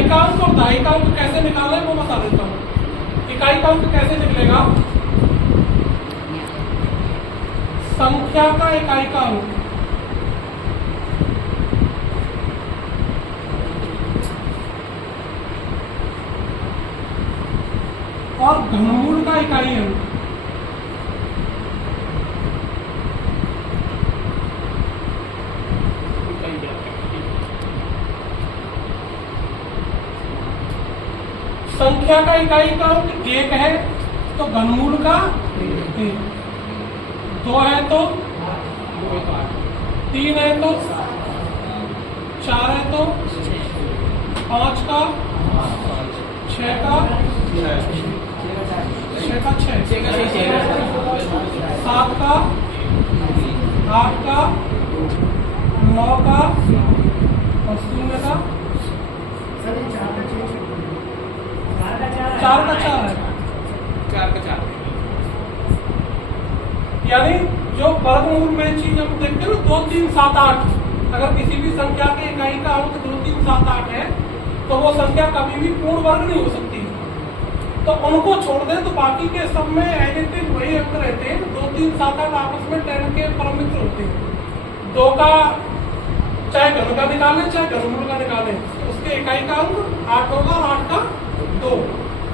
इकाई का अंक और दहाई का अंक कैसे निकालना है वो बता देता हूँ। इकाई का अंक कैसे निकलेगा? संख्या का इकाई का अंक और घनमूल का इकाई अंक। संख्या का इकाई का अंक 1 है तो घनमूल का 1, 2 है तो 3 है तो 4 है तो 5 का 6 का 6 का 6 7 का 8 का 9 का और 0 का 4 का 4 है। 4 का 4 यानी जो वर्गमूल में चीज हम देखते हैं ना 2, 3, 7, 8, अगर किसी भी संख्या के इकाई का अंक 2, 3, 7, 8 है तो वो संख्या कभी भी पूर्ण वर्ग नहीं हो सकती। तो उनको छोड़ दें तो बाकी के सब में एडिटिव वही अंक रहते हैं। 2, 3, 7, 8 आपस में 10 के परम मित्र होते हैं। 2 का चाहे घन का निकालें चाहे घनमूल का निकालें, उसके इकाई का अंक 8 होगा और 8 का 2।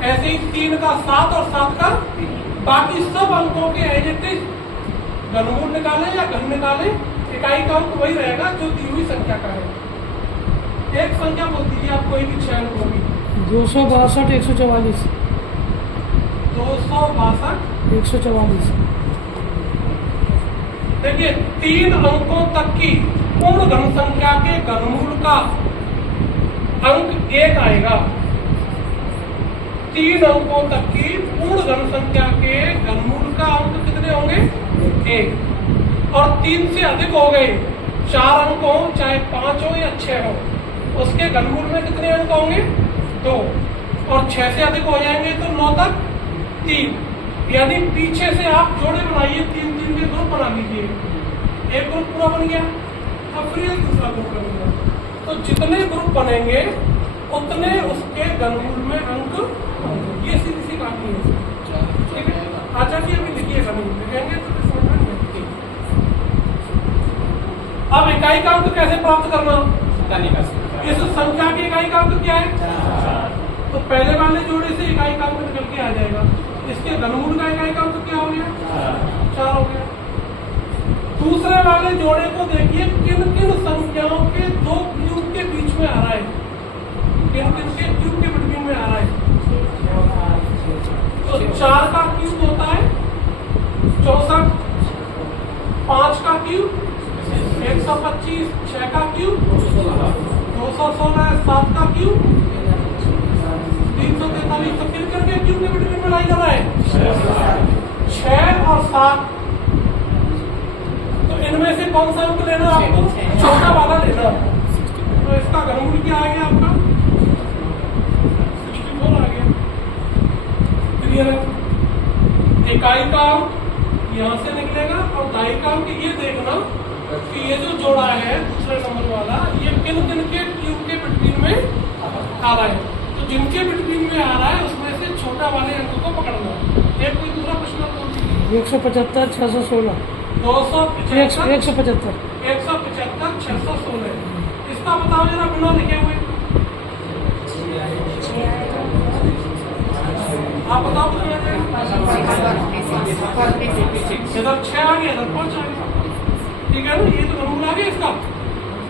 ऐसे ही 3 का 7 और 7 का बाकी सब अंकों के एडिटिव घनमूल निकालें या घन निकालें, इकाई का अंक वही रहेगा जो दी हुई संख्या का है। एक संख्या बोल दीजिए आप, कोई भी 6 अंक होगी। 262 144 262 144। देखिए 3 अंकों तक की पूर्ण घन संख्या के घनमूल का अंक 1 आएगा। 3 अंकों तक की पूर्ण घन संख्या के घनमूल का अंक कितने होंगे? 1। और 3 से अधिक हो गए, 4 अंक हो चाहे 5 हो या 6 हो, उसके घनमूल में कितने अंक होंगे? 2। और 6 से अधिक हो जाएंगे तो 9 तक 3। यानी पीछे से आप जोड़े बनाइए, 3-3 के ग्रुप बना लीजिए। एक ग्रुप पूरा बन गया, अब फिर एक दूसरा ग्रुप बनेगा। तो जितने ग्रुप बनेंगे उतने उसके घनमूल में अंक, ये सीधी सी कहानी है। ठीक है, अच्छा जी अभी लिखिए घनमूल, लिखेंगे तो फिर समझ में नहीं आएगी। अब इकाई का अंक कैसे प्राप्त करना? इस संख्या की इकाई का अंक क्या है? तो पहले वाले जोड़े से इकाई का अंक निकल के आ जाएगा। इसके घनमूल का इकाई का अंक क्या हो गया? 4 हो गया। दूसरे वाले जोड़े को देखिए किन किन संख्याओं के 2 क्यूब के बीच में आ रहा है, किन किन के क्यूब के बिटवीन में आ रहा है। तो 4 का क्यूब होता है 64, 5 का क्यूब 125, 6 का क्यूब 216, 7 का क्यूब 343। तो किन किन के क्यूब के बिटवीन में लाई जा रहा है? 6 और 7। तो इनमें से कौन सा अंक लेना आपको? छोटा वाला लेना। तो इसका घनमूल क्या आ गया आपका? 64 आ गया। क्लियर है? इकाई का अंक यहाँ से निकलेगा और दहाई का अंक ये देखना कि ये जो जोड़ा है दूसरे नंबर वाला, ये किन किन के क्यूब के बिटवीन में आ रहा है। तो जिनके बिटवीन में आ रहा है उसमें से छोटा वाले अंक को पकड़ना। एक कोई दूसरा प्रश्न बोल दीजिए। 175 616 275 175 175 616। इसका बताओ जरा बिना लिखे हुए। आप बताओ कितना जाएगा? इधर 6 आ गया, इधर 5 आ गया। ठीक है ना, ये तो घनमूल आ गया इसका।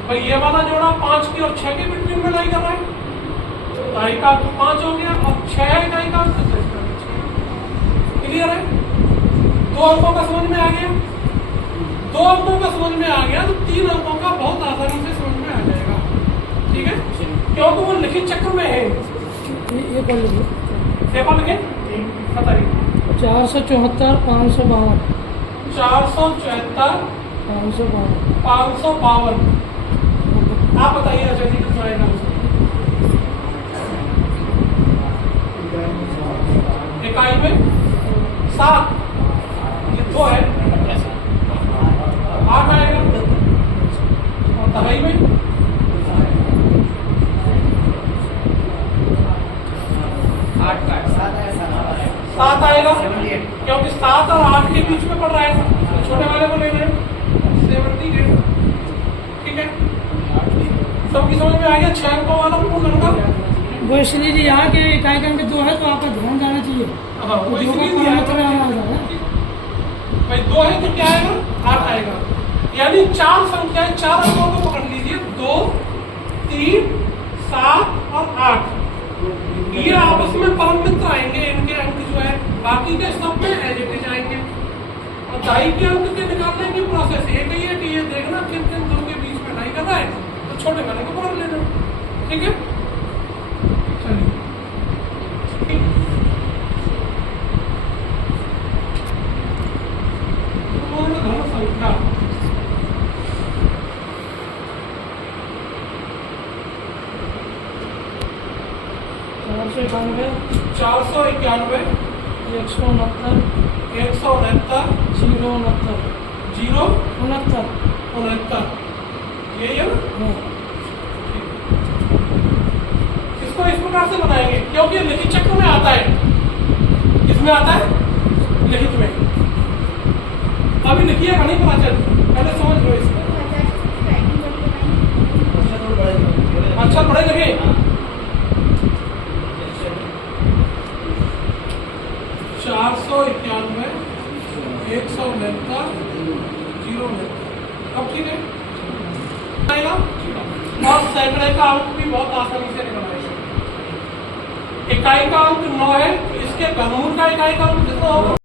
भाई ये वाला जोड़ा 5 की और 6 के बिटवीन में लाई कर रहा है, इकाई का 5 हो गया और 6 है इकाई का। क्लियर है? 2 अंकों का समझ में आ गया। 2 अंकों का समझ में आ गया तो 3 अंकों का बहुत आसानी से समझ में आ जाएगा। ठीक है, क्योंकि वो लिखित चक्र में है। ये कौन लिखे? पेपर लिखे बताइए। 474 552 474 552। आप बताइए अजय जी कितना आएगा? इकाई में 7, ये 2 है, 8 आएगा। और दहाई में आएगा क्योंकि 7 और 8 के बीच में पड़ रहा है, तो छोटे वाले को लेना है 78। ठीक है, सबकी समझ में आ गया। 6 अंकों वाला पूर्ण अंक वो इसलिए जी यहाँ के इकाई का अंक 2 है तो आपका ध्यान जाना चाहिए। हाँ, वो इसलिए दो का दिया है। मतलब आ जाएगा। भाई 2 है तो क्या आएगा, 8 आएगा। यानी 4 संख्याएं, 4 अंकों को पकड़ लीजिए, 2, 3, 7 और 8। ये आपस में परम मित्र आएंगे, इनके अंक जो है बाकी के सब में एज इट इज आएंगे। और दाई के अंक के निकालने की प्रोसेस एक ही है कि ये देखना किन किन दो के बीच में दाई कर रहा है, तो छोटे वाले को पकड़ लेना। ठीक है, चलिए पूर्ण धन संख्या 491, 491, 169, 169, 069, 069, ये है ना। हाँ। इसको इस प्रकार से बनाएंगे क्योंकि लिखित चक्र में आता है। किसमें आता है, लिखित में। अभी लिखिएगा नहीं पता चल, पहले समझ लो इसको। अच्छा पढ़े लगे। 491, 169, 069। अब ठीक है आएगा। और सैकड़े का अंक भी बहुत आसानी से निकल आएगा। इकाई का अंक 9 है, तो इसके घनमूल का इकाई का अंक जितना होगा